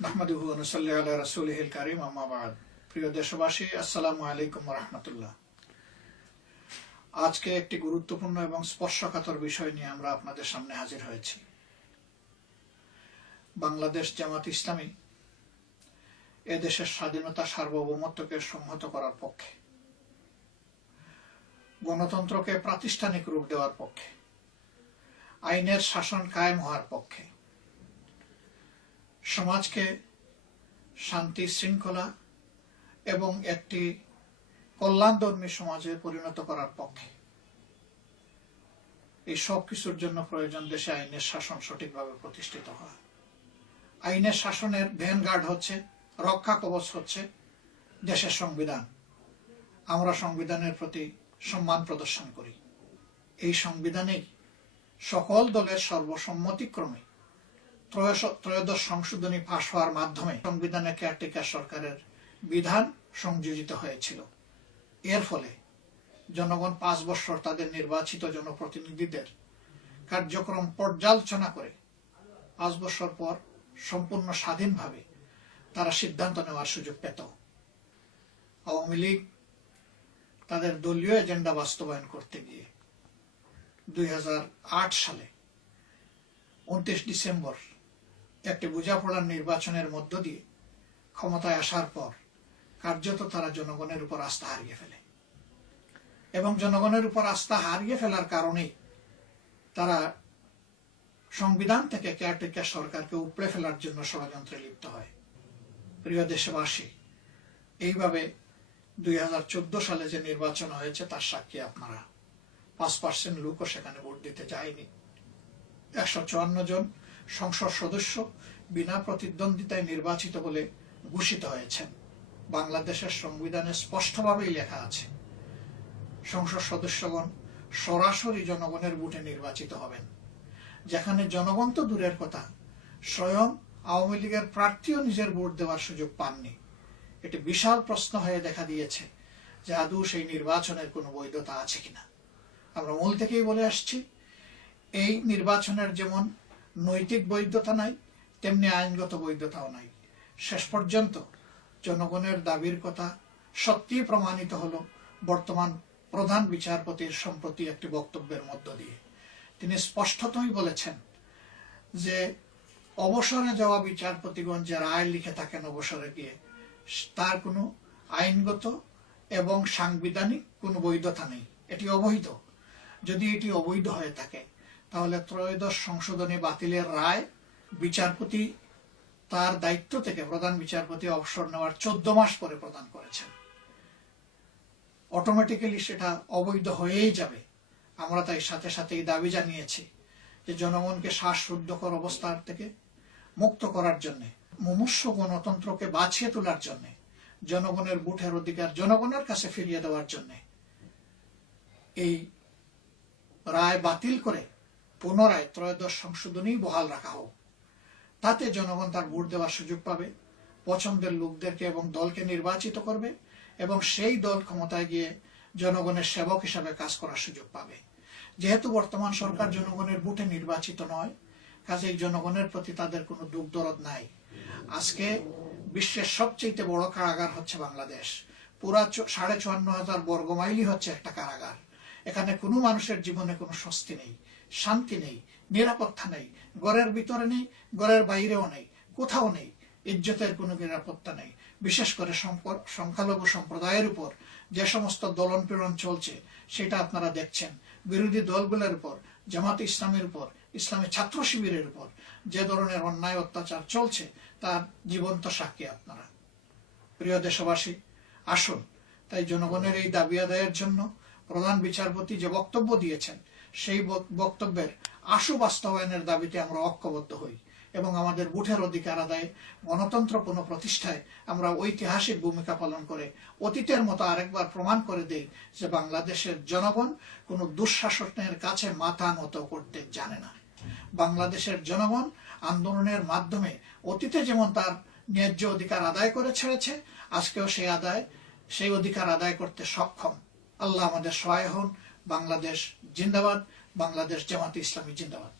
নাহমাদুহু ওয়া নুসাল্লি আলা রাসূলিহিল কারীম, আম্মা বা'দ। প্রিয় দেশবাসী, আসসালামু আলাইকুম ওয়া রাহমাতুল্লাহ। আজকে একটি গুরুত্বপূর্ণ এবং স্পর্শকাতর বিষয় নিয়ে আমরা আপনাদের সামনে হাজির হয়েছি। বাংলাদেশ জামাত ইসলামী এদেশের স্বাধীনতা সার্বভৌমত্বকে সংহত করার পক্ষে, গণতন্ত্রকে প্রাতিষ্ঠানিক রূপ দেওয়ার পক্ষে, আইনের শাসন কায়েম হওয়ার পক্ষে, সমাজকে শান্তি শৃঙ্খলা এবং একটি কল্যাণধর্মী সমাজে পরিণত করার পক্ষে। এই সব কিছুর জন্য প্রয়োজন দেশে আইনের শাসন সঠিকভাবে প্রতিষ্ঠিত হওয়া। আইনের শাসনের ভ্যানগার্ড হচ্ছে, রক্ষা কবচ হচ্ছে দেশের সংবিধান। আমরা সংবিধানের প্রতি সম্মান প্রদর্শন করি। এই সংবিধানেই সকল দলের সর্বসম্মতিক্রমে ত্রয়োদশ সংশোধনী পাশ হওয়ার মাধ্যমে সংবিধানে কেয়ারটেকার সরকারের বিধান সংযোজিত হয়েছিল। এর ফলে জনগণ 5 বছর তাদের নির্বাচিত জনপ্রতিনিধিদের কার্যক্রম পর্যালোচনা করে 5 বছর পর সম্পূর্ণ স্বাধীনভাবে তারা সিদ্ধান্ত নেওয়ার সুযোগ পেত। আওয়ামী লীগ তাদের দলীয় এজেন্ডা বাস্তবায়ন করতে গিয়ে 2008 সালে 29 ডিসেম্বর একটি বোঝাপড়ার নির্বাচনের মধ্য দিয়ে ক্ষমতায় আসার পর কার্যত তারা জনগণের উপর আস্থা হারিয়ে ফেলে এবং জনগণের উপর আস্থা হারিয়ে ফেলার কারণেই তারা সংবিধান থেকে কেয়ারটেকার সরকারকে উপড়ে ফেলার জন্য ষড়যন্ত্রে লিপ্ত হয়। প্রিয় দেশবাসী, এইভাবে 2014 সালে যে নির্বাচন হয়েছে তার সাক্ষী আপনারা। 5% লোকও সেখানে ভোট দিতে যায়নি। 154 জন সংসদ সদস্য বিনা প্রতিদ্বন্দ্বিতায় নির্বাচিত বলে ঘোষিত হয়েছেন। বাংলাদেশের সংবিধানে স্পষ্টভাবেই লেখা আছে, সংসদ সদস্যগণ সরাসরি জনগণের ভোটে নির্বাচিত হবেন। যেখানে জনগণ তো দূরের কথা, স্বয়ং আওয়ামী লীগের প্রার্থীও নিজের ভোট দেওয়ার সুযোগ পাননি। এটি বিশাল প্রশ্ন হয়ে দেখা দিয়েছে যে আদৌ সেই নির্বাচনের কোনো বৈধতা আছে কিনা। আমরা মূল থেকেই বলে আসছি, এই নির্বাচনের যেমন নৈতিক বৈধতা নাই, তেমনি আইনগত বৈধতাও নাই। শেষ পর্যন্ত জনগণের দাবির কথা সত্যি প্রমাণিত হলো বর্তমান প্রধান বিচারপতির সম্প্রতি একটি বক্তব্যের মধ্য দিয়ে। তিনি স্পষ্টতই বলেছেন যে অবসরে যাওয়া বিচারপতিগণ যে রায় লিখে থাকেন অবসরে গিয়ে, তার কোনো আইনগত এবং সাংবিধানিক কোনো বৈধতা নেই, এটি অবৈধ। যদি এটি অবৈধ হয়ে থাকে তাহলে ত্রয়োদশ সংশোধনী বাতিলের রায় বিচারপতি তার দায়িত্ব থেকে প্রধান বিচারপতি অবসর নেওয়ার 14 মাস পরে প্রদান করেছেন। অটোমেটিক্যালি সেটা অবৈধ হয়েই যাবে। আমরা তাই সাথে সাথে এই দাবি জানিয়েছি যে জনগণকে শ্বাসরুদ্ধকর অবস্থার থেকে মুক্ত করার জন্য, মুমূর্ষ গণতন্ত্রকে বাঁচিয়ে তোলার জন্য, জনগণের ভোটের অধিকার জনগণের কাছে ফিরিয়ে দেওয়ার জন্য এই রায় বাতিল করে পুনরায় ত্রয়োদশ সংশোধনী বহাল রাখা হোক। তাতে জনগণ তার ভোট দেওয়ার সুযোগ পাবে, পছন্দের লোকদেরকে এবং দলকে নির্বাচিত করবে এবং সেই দল ক্ষমতায় গিয়ে জনগণের সেবক হিসাবে কাজ করার সুযোগ পাবে। যেহেতু বর্তমান সরকার জনগণের ভোটে নির্বাচিত নয়, কাজেই জনগণের প্রতি তাদের কোনো দুঃখ দরদ নাই। আজকে বিশ্বের সবচেয়ে বড় কারাগার হচ্ছে বাংলাদেশ। পুরা 54,500 বর্গমাইলই হচ্ছে একটা কারাগার। এখানে কোনো মানুষের জীবনে কোনো স্বস্তি নেই, শান্তি নেই, নিরাপত্তা নেই। ঘরের ভিতরে নেই, ঘরের বাইরেও নেই, কোথাও নেই। ইজ্জতের কোনো নিরাপত্তা নেই। বিশেষ করে সংখ্যালঘু সম্প্রদায়ের উপর যে সমস্ত দলন পীড়ন চলছে সেটা আপনারা দেখছেন। বিরোধী দলগুলোর উপর, জামাত ইসলামের উপর, ইসলামী ছাত্র শিবিরের উপর যে ধরনের অন্যায় অত্যাচার চলছে তার জীবন্ত সাক্ষী আপনারা। প্রিয় দেশবাসী, আসুন তাই জনগণের এই দাবি আদায়ের জন্য প্রধান বিচারপতি যে বক্তব্য দিয়েছেন সেই বক্তব্যের আশু বাস্তবায়নের দাবিতে আমরা ঐক্যবদ্ধ হই এবং আমাদের ভোটের অধিকার আদায়ে, গণতন্ত্র পুনঃপ্রতিষ্ঠায় আমরা ঐতিহাসিক ভূমিকা পালন করে অতীতের মতো আরেকবার প্রমাণ করে দেই যে বাংলাদেশের জনগণ কোনো দুঃশাসনের কাছে মাথা নত করতে জানে না। বাংলাদেশের জনগণ আন্দোলনের মাধ্যমে অতীতে যেমন তার ন্যায্য অধিকার আদায় করে ছেড়েছে, আজকেও সেই অধিকার আদায় করতে সক্ষম। আল্লাহ আমাদের সহায় হন। বাংলাদেশ জিন্দাবাদ। বাংলাদেশ জামাত ইসলামী জিন্দাবাদ।